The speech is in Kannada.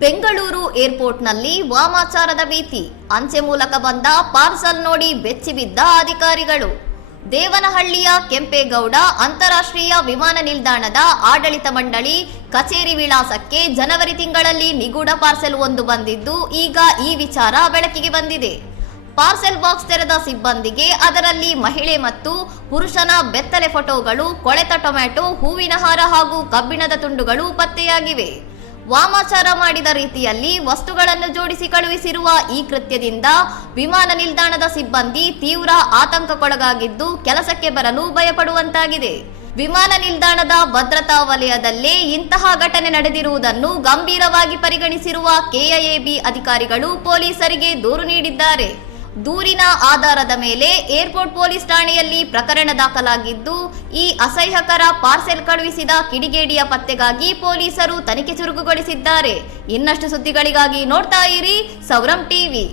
ಬೆಂಗಳೂರು ಏರ್ಪೋರ್ಟ್ನಲ್ಲಿ ವಾಮಾಚಾರದ ಭೀತಿ. ಅಂಚೆ ಮೂಲಕ ಬಂದ ಪಾರ್ಸಲ್ ನೋಡಿ ಬೆಚ್ಚಿಬಿದ್ದ ಅಧಿಕಾರಿಗಳು. ದೇವನಹಳ್ಳಿಯ ಕೆಂಪೇಗೌಡ ಅಂತಾರಾಷ್ಟ್ರೀಯ ವಿಮಾನ ನಿಲ್ದಾಣದ ಆಡಳಿತ ಮಂಡಳಿ ಕಚೇರಿ ವಿಳಾಸಕ್ಕೆ ಜನವರಿ ತಿಂಗಳಲ್ಲಿ ನಿಗೂಢ ಪಾರ್ಸೆಲ್ ಒಂದು ಬಂದಿದ್ದು, ಈಗ ಈ ವಿಚಾರ ಬೆಳಕಿಗೆ ಬಂದಿದೆ. ಪಾರ್ಸೆಲ್ ಬಾಕ್ಸ್ ತೆರೆದ ಸಿಬ್ಬಂದಿಗೆ ಅದರಲ್ಲಿ ಮಹಿಳೆ ಮತ್ತು ಪುರುಷನ ಬೆತ್ತಲೆ ಫೋಟೋಗಳು, ಕೊಳೆತ ಟೊಮ್ಯಾಟೊ, ಹೂವಿನ ಹಾರ ಹಾಗೂ ಕಬ್ಬಿಣದ ತುಂಡುಗಳು ಪತ್ತೆಯಾಗಿವೆ. ವಾಮಾಚಾರ ಮಾಡಿದ ರೀತಿಯಲ್ಲಿ ವಸ್ತುಗಳನ್ನು ಜೋಡಿಸಿ ಕಳುಹಿಸಿರುವ ಈ ಕೃತ್ಯದಿಂದ ವಿಮಾನ ನಿಲ್ದಾಣದ ಸಿಬ್ಬಂದಿ ತೀವ್ರ ಆತಂಕಕ್ಕೊಳಗಾಗಿದ್ದು, ಕೆಲಸಕ್ಕೆ ಬರಲು ಭಯಪಡುವಂತಾಗಿದೆ. ವಿಮಾನ ನಿಲ್ದಾಣದ ಭದ್ರತಾ ವಲಯದಲ್ಲೇ ಇಂತಹ ಘಟನೆ ನಡೆದಿರುವುದನ್ನು ಗಂಭೀರವಾಗಿ ಪರಿಗಣಿಸಿರುವ ಕೆಐಎಬಿ ಅಧಿಕಾರಿಗಳು ಪೊಲೀಸರಿಗೆ ದೂರು ನೀಡಿದ್ದಾರೆ. ದೂರಿನ ಆಧಾರದ ಮೇಲೆ ಏರ್ಪೋರ್ಟ್ ಪೊಲೀಸ್ ಠಾಣೆಯಲ್ಲಿ ಪ್ರಕರಣ ದಾಖಲಾಗಿದ್ದು, ಈ ಅಸಹ್ಯಕರ ಪಾರ್ಸೆಲ್ ಕಳುಹಿಸಿದ ಕಿಡಿಗೇಡಿಯ ಪತ್ತೆಗಾಗಿ ಪೊಲೀಸರು ತನಿಖೆ ಚುರುಕುಗೊಳಿಸಿದ್ದಾರೆ. ಇನ್ನಷ್ಟು ಸುದ್ದಿಗಳಿಗಾಗಿ ನೋಡ್ತಾ ಇರಿ ಸೌರಂ ಟಿವಿ.